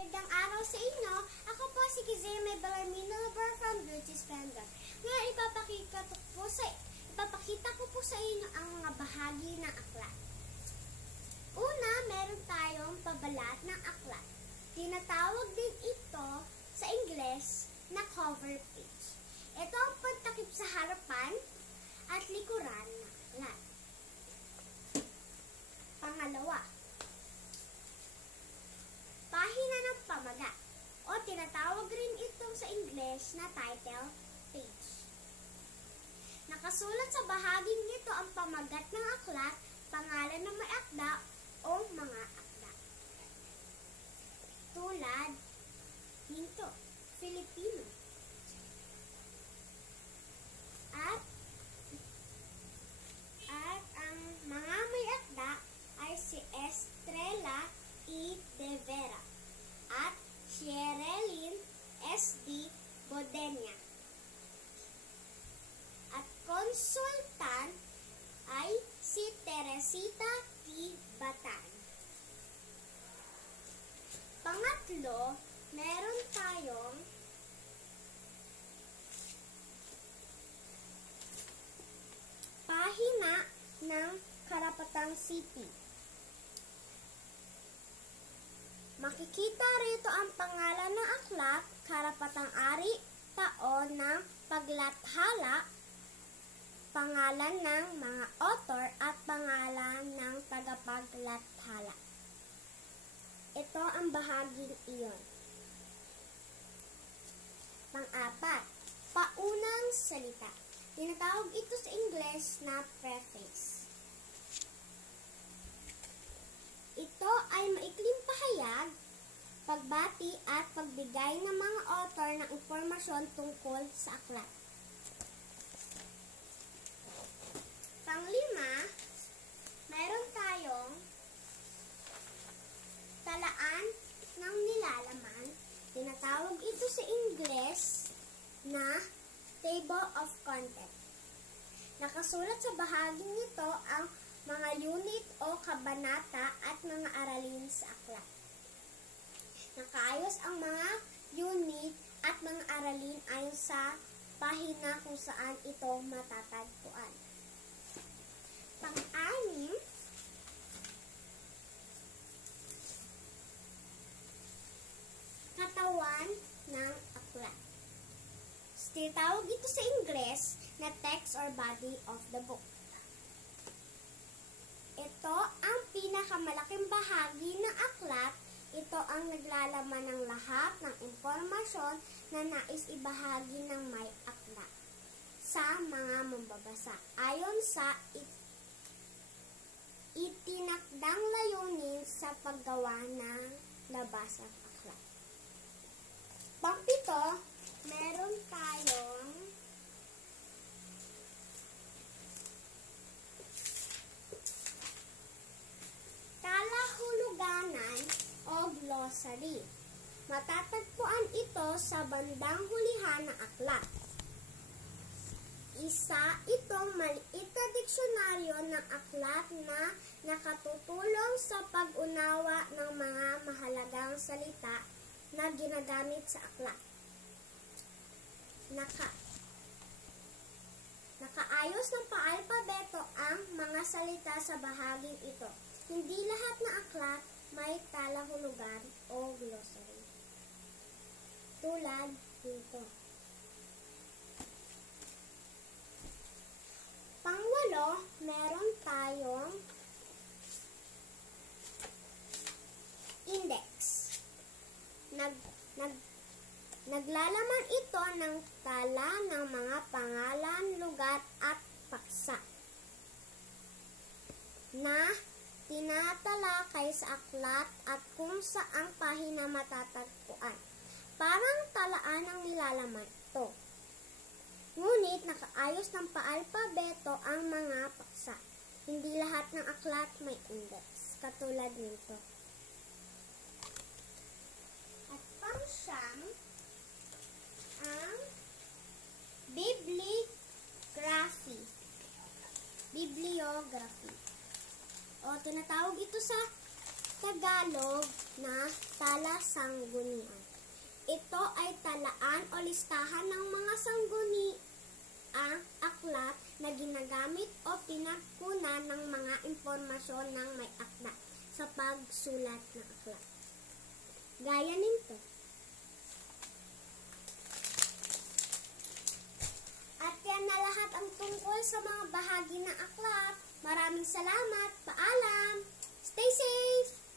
Magandang araw sa inyo. Ako po si Kizeme Bellarmino from Beauty Splendor. Ngayon ipapakita ko po sa inyo ang mga bahagi ng aklat. Una, meron tayong pabalat ng aklat. Tinatawag din ito sa Ingles na cover page. Ito ang pagtakip sa harapan at likuran ng aklat. Pangalawa, pahina ng pamagat o tinatawag rin itong sa Ingles na title page. Nakasulat sa bahaging ito ang pamagat ng aklat, pangalan ng may akda o mga akda. Tulad nito, Filipino. At ang mga may akda ay si Estrella E. De Vera at Sherilyn S.D. Bodenia. At konsultan ay si Teresita T. Batan. Pangatlo, meron tayong pahina ng Karapatang City. Makikita rito ang pangalan ng aklat, karapatang ari, taon ng paglathala, pangalan ng mga author at pangalan ng tagapaglathala. Ito ang bahaging iyon. Pang-apat, paunang salita. Tinatawag ito sa Ingles na preface. Ito ay maikling pahayag, pagbati at pagbigay ng mga author ng impormasyon tungkol sa aklat. Panglima, mayroon tayong talaan ng nilalaman. Tinatawag ito sa Ingles na table of content. Nakasulat sa bahaging ito ang mga unit o kabanata at mga aralin sa aklat. Nakaayos ang mga unit at mga aralin ayon sa pahina kung saan ito matatagpuan. Pang-anim, katawan ng aklat. Tinatawag ito sa Ingles na text or body of the book. Ito ang pinakamalaking bahagi ng aklat. Ito ang naglalaman ng lahat ng impormasyon na nais ibahagi ng may aklat sa mga mambabasa ayon sa itinakdang layunin sa paggawa ng nabasang aklat. Pang-pito, meron tayong talahuluganan o glossary. Matatagpuan ito sa bandang hulihan ng aklat. Isa itong maliit na diksyonaryo ng aklat na nakatutulong sa pag-unawa ng mga mahalagang salita na ginagamit sa aklat. Nakaayos ng paalpabeto ang mga salita sa bahaging ito. Hindi lahat ng aklat may talahulugan o glossary. Tulad dito. Pangwalo, meron tayong index. Naglalaman ito ng tala ng mga pangalan, lugar at paksa na tinatalakay sa aklat at kung saang pahina matatagpuan. Parang talaan ang nilalaman ito. Ngunit nakaayos ng paalpabeto ang mga paksa. Hindi lahat ng aklat may index, katulad nito. At pang-siyam, ang bibliography. O tinatawag ito sa Tagalog na talasanggunian. Ito ay talaan o listahan ng mga sangguniang aklat na ginagamit o pinagkunan ng mga impormasyon ng may akda sa pagsulat ng aklat. Gaya nito. At yan na lahat ang tungkol sa mga bahagi ng aklat. Maraming salamat. Paalam. Stay safe!